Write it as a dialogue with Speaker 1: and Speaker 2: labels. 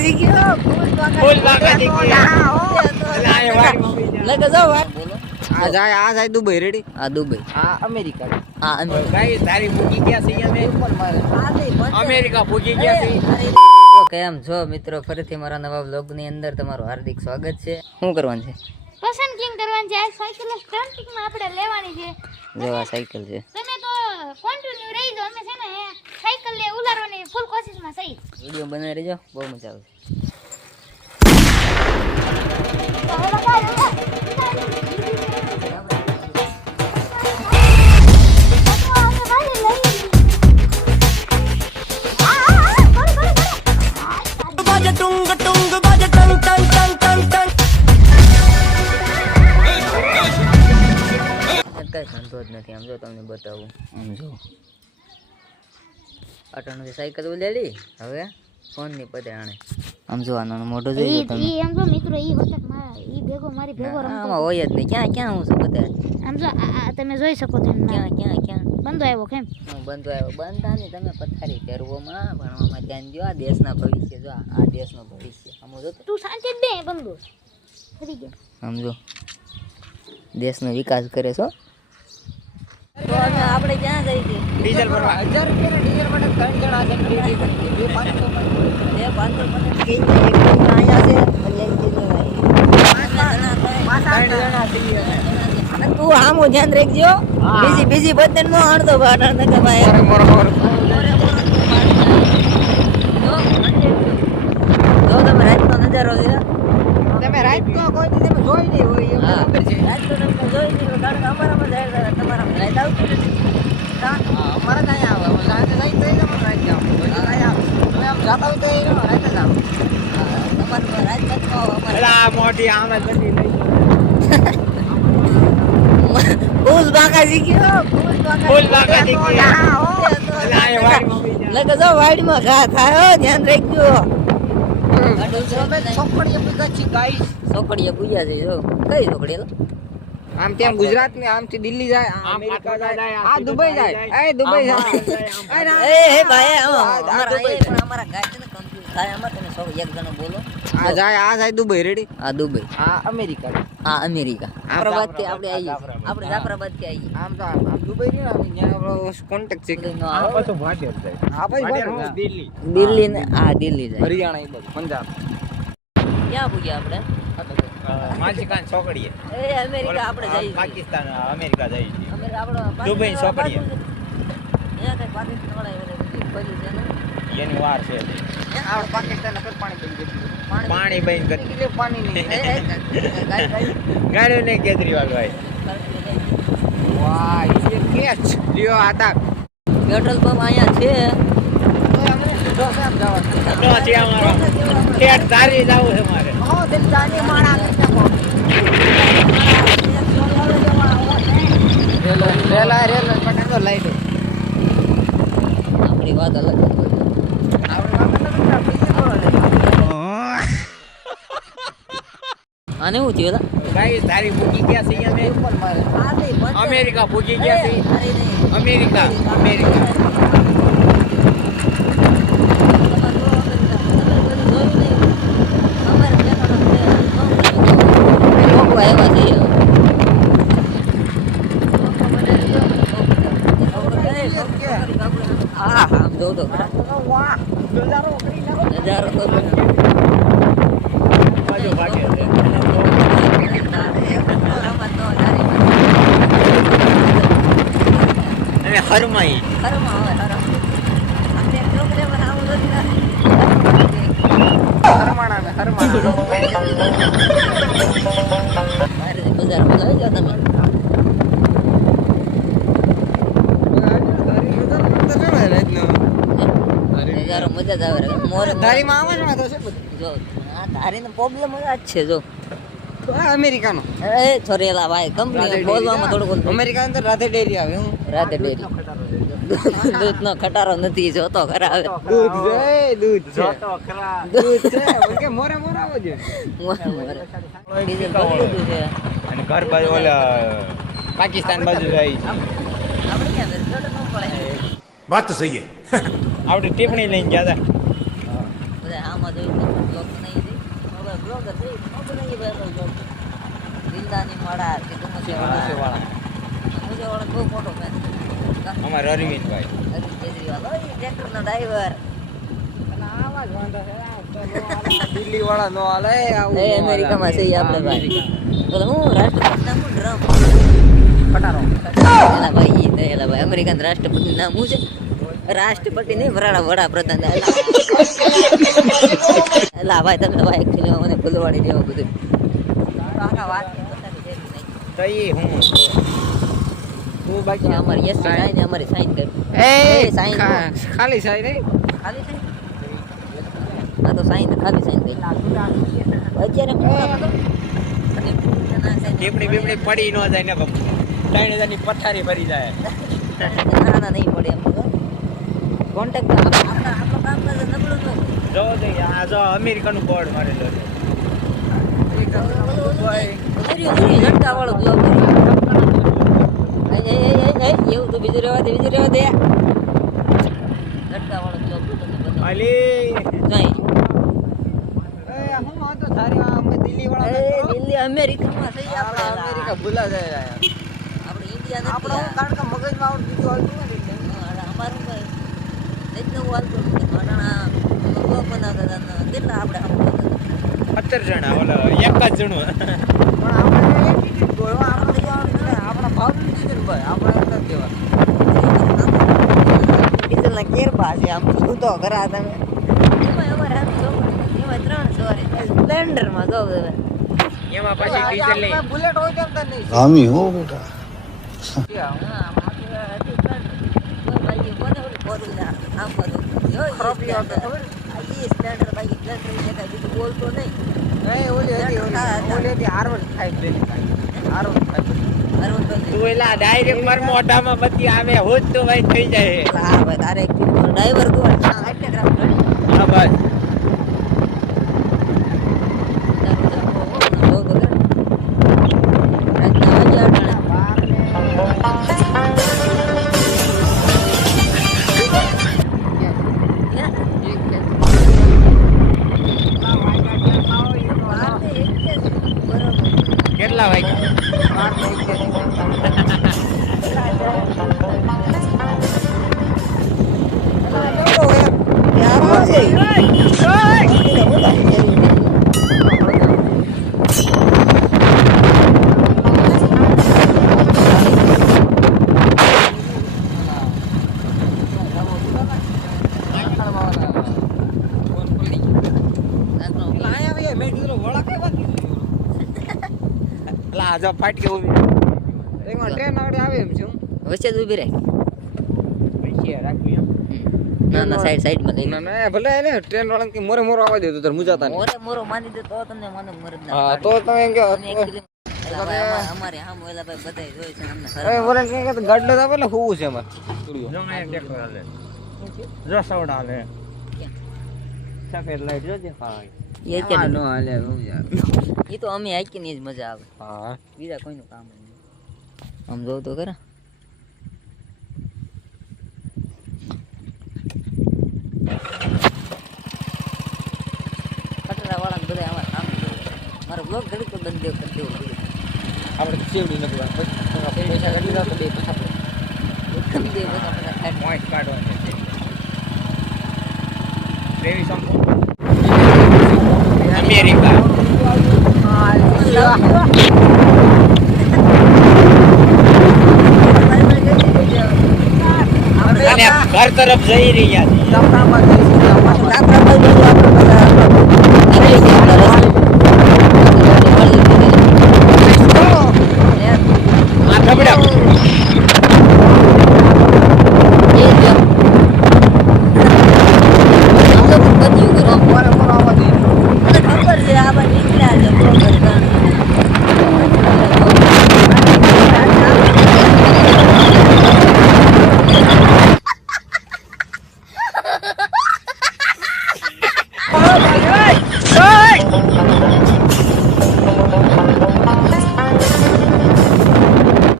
Speaker 1: બાકાજી ગયો.
Speaker 2: ફૂલ બાકાજી ગયો. એટલે આ વાડીમાં ઊભી જા.
Speaker 1: લગે જાઓ
Speaker 3: આ જાય આ જાય દુબઈ રેડી
Speaker 1: આ દુબઈ.
Speaker 3: આ અમેરિકા.
Speaker 1: હા અમે
Speaker 2: તારી ભૂગી ગયા છે અમે અમેરિકા ભૂગી ગયા છે.
Speaker 1: તો કેમ છો મિત્રો ફરીથી મારા નવા વ્લોગની અંદર તમારું હાર્દિક સ્વાગત છે. શું કરવાનું છે?
Speaker 4: પસંદગી કરવાની છે આ સાયકલ સ્ટન્ટિંગમાં આપણે લેવાની છે.
Speaker 1: લેવા સાયકલ છે.
Speaker 4: તમે તો કોન્ટિન્યુ રહી દો અમે છે ને સાયકલ લે ઉલારવાની ફૂલ કોશિશમાં સહી.
Speaker 1: વીડિયો બનાવી રહેજો બહુ મજા આવશે આમ જો અટાણું સાયકલ ઉલેડી હવે ફોનની પતે આણે. આમ જો આનો મોટો જોઈ તમે.
Speaker 4: ઈ એમ તો મિત્રો ઈ વખત મારા ઈ ભેગો મારી ભેગો રમતો
Speaker 1: આમાં હોય જ નહીં. ક્યાં ક્યાં હું છું બધા?
Speaker 4: આમ જો તમે જોઈ શકો છો
Speaker 1: ક્યાં ક્યાં ક્યાં?
Speaker 4: બંધો આવ્યો કેમ?
Speaker 1: હું બંધો આવ્યો. બંધા નહીં તમે પથારી ફેરવોમાં ભણવામાં ધ્યાન દો આ દેશના ભવિષ્ય જો આ આ દેશનું ભવિષ્ય. આમ જો તું
Speaker 4: શાંતિ જ બે બંધો. ફરી ગયો.
Speaker 1: સમજો દેશનો વિકાસ કરે છો તો અમે આપણે ક્યાં જઈ છીએ
Speaker 2: ડીઝલ ભરવા.
Speaker 3: હજાર રૂપિયા ડીઝલ માટે ત્રણ જણા છે બે પાંચસો
Speaker 1: બે પાંચસો મને કઈ જાય એક જણો અહીંયા છે અને એક જણો અહીંયા.
Speaker 2: ત્રણ જણા છીએ અમે.
Speaker 1: અને તું આમું ધ્યાન રાખજો. બીજી બીજી બધી નો અડધો ભાઈ
Speaker 2: મોરો મોરો
Speaker 1: જો જો તમે રાતનો નજારો છે
Speaker 3: તમે રાત નો કોઈ જોઈ નહીં હોય
Speaker 1: અમારામાં જાય તમારામાં રાત આવતી નથી.
Speaker 3: હા, અમારે અહીંયા આવે. રાતે જાય તો એને રાત જાવ કોઈ તમે આમ જાતા હોય તો રાતે જ આવો.
Speaker 1: હા, તમારામાં રાત
Speaker 2: મોટી આમ બધી
Speaker 1: ફૂલ બાકાજી ગયો ફૂલ
Speaker 2: ફૂલ બાકાજી ગયો.
Speaker 1: લગે જો વાડીમાં ઘા થાય ધ્યાન રાખજો.
Speaker 3: તમે ચોપડીએ બધા છી ગાઈસ
Speaker 1: છે જો. કઈ એલો?
Speaker 3: આમ તેમ ગુજરાત ને આમ થી દિલ્હી જાય અમેરિકા જાય
Speaker 2: જાય,
Speaker 3: આ દુબઈ જાય. એ દુબઈ જાય.
Speaker 1: એ હે ભાઈ
Speaker 3: આ-
Speaker 1: અમારા પણ અમારા ગાય ને confuse થાય આમાં તમે સૌ એક જણો બોલો.
Speaker 3: આ જાય આ જાય દુબઈ રેડી
Speaker 1: આ દુબઈ.
Speaker 3: આ અમેરિકા.
Speaker 1: આ અમેરિકા. જાફરાબાદથી આપણે આવીએ. આપણે જાફરાબાદથી આવીએ.
Speaker 3: આમ તો આમ દુબઈ ને આમ ત્યાં આપણો કોન્ટેક્ટ છે.
Speaker 2: આ
Speaker 1: આવે.
Speaker 2: પાછું ભાડેર જાય.
Speaker 3: આ ભાઈ
Speaker 2: દિલ્હી.
Speaker 1: દિલ્હી ને આ દિલ્હી જાય.
Speaker 3: હરિયાણા એ બધું પંજાબ.
Speaker 1: ક્યાં પૂગ્યા આપણે?
Speaker 2: માનસિકાન ચોકડીએ.
Speaker 1: એ અમેરિકા આપણે જઈએ
Speaker 2: પાકિસ્તાન અમેરિકા જઈએ છે
Speaker 1: અમેરિકા આપણો
Speaker 2: દુબઈ
Speaker 1: પાકિસ્તાન એ. કઈ પાકિસ્તાન વાળા.
Speaker 2: એની વાર છે.
Speaker 3: આપણે પાકિસ્તાન નકર પાણી પી ગયું.
Speaker 2: પાણી બંધ કરી
Speaker 3: એટલે પાણી નહીં.
Speaker 1: એ, એ, ગાય, ગાય,
Speaker 2: ગાડી ને કેજરીવાલ ભાઈ.
Speaker 3: વાહ એ કેચ. લ્યો આતા
Speaker 1: પેટ્રોલ પંપ અહીંયા છે
Speaker 3: તો અમે સીધો કેમ જવાનું
Speaker 2: તો છે અમારો ઠેઠ ધારી જવું છે મારે
Speaker 3: હો રેલો રેલા તો લઈ દે
Speaker 1: આપણી વાત અલગ આને શું થયું એલા?
Speaker 2: ગાઈ ધારી ભૂગી ગયા છે અમે અમેરિકા ભૂગી ગયા અમેરિકા અમેરિકા
Speaker 1: હા હા જોઉં તો ખરા.
Speaker 3: વાહ નજારો
Speaker 1: નજારો તો
Speaker 2: બાજુ ભાગે છે અને હરમાઈ
Speaker 3: હરમાણા ને હરમાણા
Speaker 1: બજાર બોલાવી જાઓ તમે મજા જ આવે
Speaker 3: આવે ને તો છે બધું?
Speaker 1: જો આ તારીનો પ્રોબ્લેમ જ આ જ છે જો.
Speaker 3: અમેરિકાનો.
Speaker 1: એ છોરેલા ભાઈ કંપની બોલવામાં થોડું
Speaker 3: અમેરિકાનો તો રાધે ડેરી આવે હું
Speaker 1: રાધે ડેરી. દૂધનો ખટારો નથી જોતો ખરાબ
Speaker 3: દૂધ છે દૂધ છે. દૂધ છે કે મોરે મોરા આવો છે
Speaker 1: મોરે મોરે ડીઝલ બગડ્યું છે.
Speaker 2: અને ઘર બાજુ ઓલા પાકિસ્તાન બાજુ જાય
Speaker 1: આપણે ક્યાં
Speaker 5: વાત સહી છે
Speaker 2: આપણે ટીપણી લઈને ગયા હતા
Speaker 1: આમાં જોયું બ્લોગ નહીં બ્લોગ થઈ દિલદાની માળા કે ગમે વાળા. વાળા? બહુ મોટો ફેન
Speaker 2: અમારે અરવિંદભાઈ.
Speaker 1: અરવિંદ કેજરીવાલ. ઓય ટ્રેક્ટરનો ડ્રાઈવર.
Speaker 3: દિલ્હી વાળા નો હાલે.
Speaker 1: એ
Speaker 3: નો
Speaker 1: અમેરિકામાં છે આપણે ભાઈ. બોલો હું રાષ્ટ્રપતિ નામ હું ડ્રમ. એલા ભાઈ એલા ભાઈ અમેરિકન રાષ્ટ્રપતિ નામ છે? રાષ્ટ્રપતિ નહીં વરાડા વડાપ્રધાન. એલા ભાઈ તમે ભાઈ એકચ્યુઅલી મને ભૂલવાડી દેવું બધું. કાકા વાત પોતાની જેવી નહીં.
Speaker 2: તો ઈ હું
Speaker 3: તું બાકી
Speaker 1: અમારી યસ સાઈન ને અમારી સાઈન કરી.
Speaker 3: એ
Speaker 1: સાઈન
Speaker 3: ખાલી સાઈન નહીં
Speaker 1: ખાલી સાઈન? આ તો સાઈન ખાલી સાઈન કરી. અત્યારે.
Speaker 2: ટીપણી બીપણી પડી ન જાય ને બાપુ ત્રણ હજારની પથારી ભરી જાય.
Speaker 1: ના ના નહીં પડે એમ. કોન્ટેક્ટ આપણું કામ કરે નબળું તો
Speaker 2: જો જોઈએ આ જો અમેરિકાનું બોર્ડ મારેલું છે.
Speaker 1: એવું તો બીજું રહેવા દે બીજું રહેવા દે. ઝટકા વાળો
Speaker 3: અમે દિલ્હી વાળા
Speaker 1: દિલ્હી અમેરિકામાં છે આપણે
Speaker 3: આપણે અમેરિકા. ભૂલા જાય
Speaker 1: આપણે ઇન્ડિયા
Speaker 3: આપણે કારણ કે મગજમાં આવું બીજું આવતું નથી એટલે
Speaker 1: હું હાલતો હતો ઘણા બ્લોગ બનાવતા હતા કેટલા આપણે
Speaker 2: સત્તર જણા ઓલા એક જ જણો.
Speaker 3: પણ આપણે એક ટિકિટ ગોળવા આપણે તો આપણે આપણા ભાવની ટિકિટ ભાઈ આપણે એટલા દેવા
Speaker 1: ડીઝલના કેર પાસે આમ શું તો કરા તમે? એમાં અમારે આમ જો એમાં ત્રણ સોરી સ્પ્લેન્ડરમાં જો તમે.
Speaker 2: એમાં પછી ડીઝલ
Speaker 3: નહીં. બુલેટ હોય તેમ તો નહીં.
Speaker 5: આમી
Speaker 1: હો બેટા. Four wheeler આમ ઈ
Speaker 3: ખરાબી
Speaker 1: વિશે કાંઈ બીજું બોલતો નહીં.
Speaker 3: નહીં ઓલી હતી ઓલી. હતી R1 five લેવી. R1 five.
Speaker 2: એલા ડાયરેક્ટ માર મોઢામાં બધી આવે હોત તો ભાઈ થઈ જાય.
Speaker 1: હા ભાઈ તારે ડ્રાઈવર ગોળ
Speaker 2: હા બસ
Speaker 3: મેં કીધું વળા કઈ વાત કીધી?
Speaker 2: એલા જો ફાટકી
Speaker 3: ઊભી ટ્રેન આવડે આવે એમ છે
Speaker 1: વચ્ચે જ ઊભી રહે
Speaker 2: પૈસા રાખવી એમ.
Speaker 1: ના ના સાઈડ સાઈડમાં લઈ
Speaker 3: ના ના ભલે એને ટ્રેન વાળાને કે મોરે મોરો આવવા દેતો તાર મુજાતા નહીં.
Speaker 1: મોરે મોરો માની દે તો તમને મને મરદ ના
Speaker 3: હા તો તમે એમ
Speaker 1: ભાઈ અમારે- આમ ઓલા ભાઈ બધાય જોઈ છે અમને શરમ
Speaker 3: હવે બોલે કે કે ગાડલો તો એટલે હોવું છે અમારે સ્ટુડિયો
Speaker 2: જો અહીંયા દેખો હાલે. જો સવડા હાલે સફેદ લાઈટ જો
Speaker 1: એ અત્યારે
Speaker 3: નો હાલે
Speaker 1: એ તો અમે હાઈકીને જ મજા આવે.
Speaker 3: હા.
Speaker 1: બીજા કોઈનું કામ નહીં. આમ જોઉં તો ખરા. મારો બ્લોગ ઘડીક તો બંધ દેવ કરી દેવો.
Speaker 3: આપણે ચેવડી નથી પૈસા કાઢી દો તો બે પૈસા
Speaker 1: દે બધા બધા
Speaker 2: પોઈન્ટ કાઢવાનો છે. ત્રેવીસ અંકો America. અને ઘર તરફ જઈ રહ્યા છે